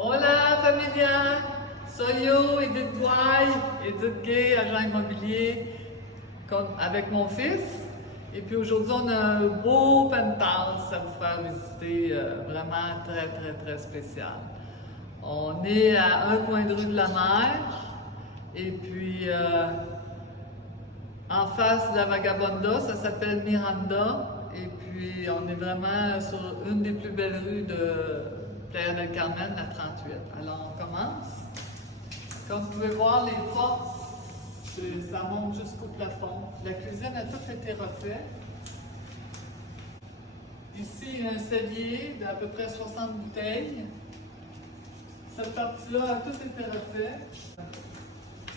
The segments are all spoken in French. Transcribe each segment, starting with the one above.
Hola familia, soy yo, Edith Boy, Edith Gay, agent immobilier avec mon fils. Et puis aujourd'hui, on a un beau penthouse à vous faire visiter, vraiment très spécial. On est à un coin de rue de la mer, et puis en face de la Vagabonda, ça s'appelle Miranda. Et puis on est vraiment sur une des plus belles rues de Playa del Carmen, la 38. Alors on commence. Comme vous pouvez voir, les portes, ça monte jusqu'au plafond. La cuisine a tout été refait. Ici, il y a un cellier d'à peu près 60 bouteilles. Cette partie-là a tout été refait.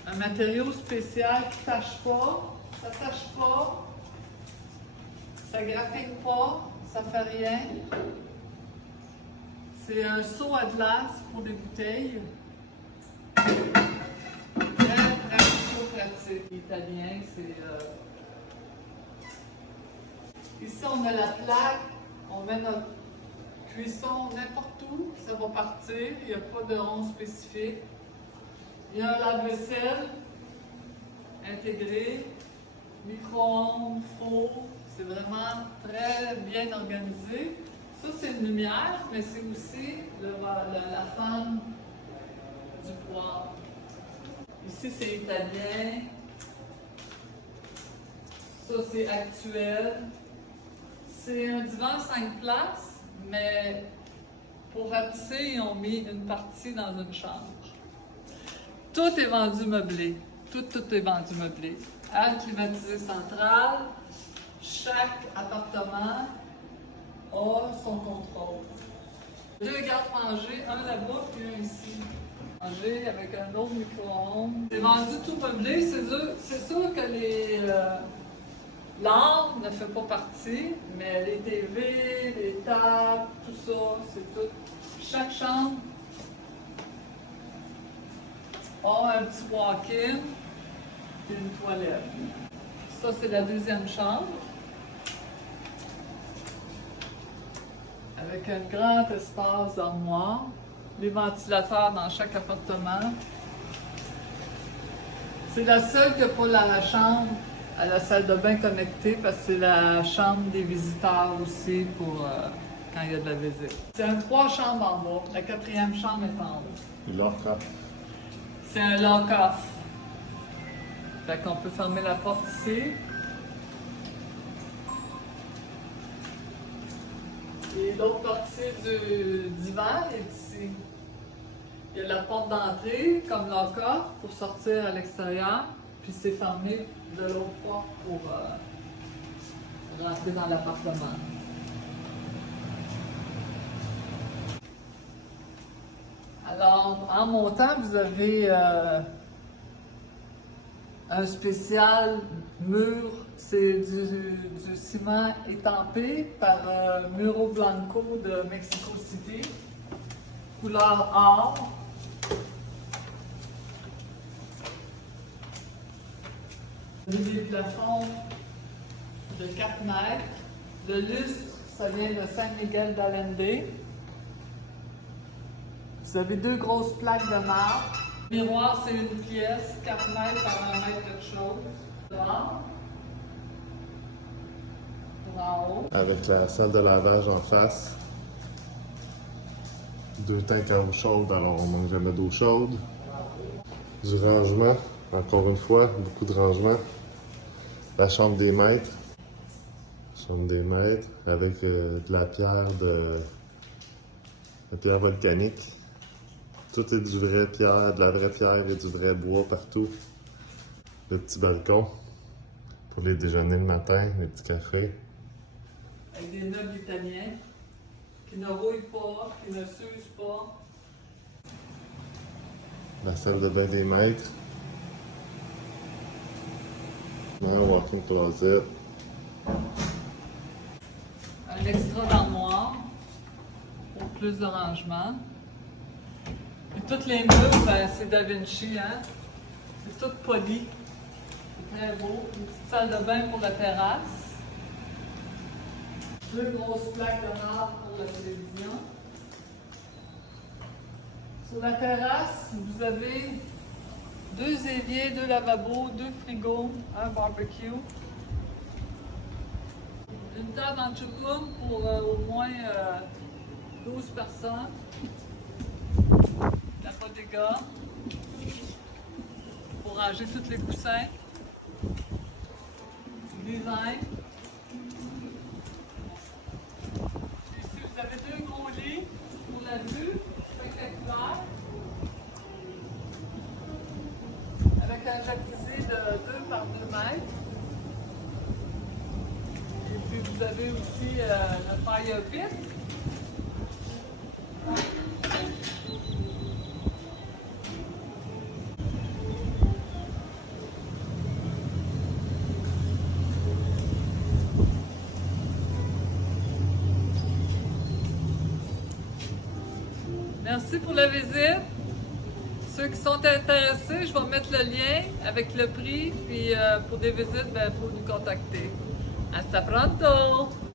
Un matériau spécial qui ne tâche pas, ça ne tâche pas, ça ne graphine pas, ça ne fait rien. C'est un seau à glace pour des bouteilles. Très pratique. Italien, c'est... Ici, on a la plaque, on met notre cuisson n'importe où, ça va partir, il n'y a pas de rond spécifique. Il y a un lave-vaisselle intégré, micro-ondes, four, c'est vraiment très bien organisé. Ça, c'est une lumière, mais c'est aussi la femme du poêle. Ici, c'est italien. Ça, c'est actuel. C'est un divan 5 places, mais pour ratisser, ils ont mis une partie dans une chambre. Tout est vendu meublé. Tout est vendu meublé. Aile climatisée centrale. Chaque appartement a son contrôle. Deux garde-manger, un là-bas puis un ici. Manger avec un autre micro-ondes. C'est vendu tout meublé. C'est sûr que l'art ne fait pas partie, mais les TV, les tables, tout ça, c'est tout. Chaque chambre a un petit walk-in et une toilette. Ça, c'est la deuxième chambre. Avec un grand espace d'armoire. Les ventilateurs dans chaque appartement. C'est la seule qui n'a pas la chambre à la salle de bain connectée parce que c'est la chambre des visiteurs aussi pour quand il y a de la visite. C'est un 3 chambres en bas. La 4e chambre est en haut. Et lock-up. C'est un lock-off. Fait qu'on peut fermer la porte ici. Et l'autre partie du divan est ici. Il y a la porte d'entrée comme lock-off pour sortir à l'extérieur. Puis c'est fermé de l'autre porte pour rentrer dans l'appartement. Alors, en montant, vous avez un spécial mur, c'est du ciment étampé par Muro Blanco de Mexico City, couleur or. Des plafonds de 4 mètres. Le lustre, ça vient de San Miguel d'Allende. Vous avez 2 grosses plaques de marbre. Le miroir, c'est une pièce, 4 mètres par 1 mètre quelque chose. Dehors. Pour en haut. Avec la salle de lavage en face. 2 tanks à eau chaude, alors on manque jamais d'eau chaude. Du rangement, encore une fois, beaucoup de rangement. La chambre des maîtres. Chambre des maîtres avec de la pierre volcanique. Tout est du vrai pierre, de la vraie pierre et du vrai bois partout. Le petit balcon pour les déjeuners le matin, les petits cafés. Avec des meubles italiens qui ne rouillent pas, qui ne s'usent pas. La salle de bain des maîtres. Un walk-in closet. Un extra d'armoire pour plus de rangement. Et toutes les meubles, ben, c'est Da Vinci, hein? C'est tout poli. C'est très beau. Une petite salle de bain pour la terrasse. 2 grosses plaques de marbre pour la télévision. Sur la terrasse, vous avez 2 éviers, 2 lavabos, 2 frigos, un barbecue. Une table en choucroute pour au moins 12 personnes. La bodega pour ranger tous les coussins. Du design. Ici, vous avez 2 gros lits pour la vue spectaculaire. Avec un jacuzzi de 2 par 2 mètres. Et puis vous avez aussi le fire pit. Merci pour la visite. Ceux qui sont intéressés, je vais mettre le lien avec le prix. Puis pour des visites, il faut nous contacter. Hasta pronto!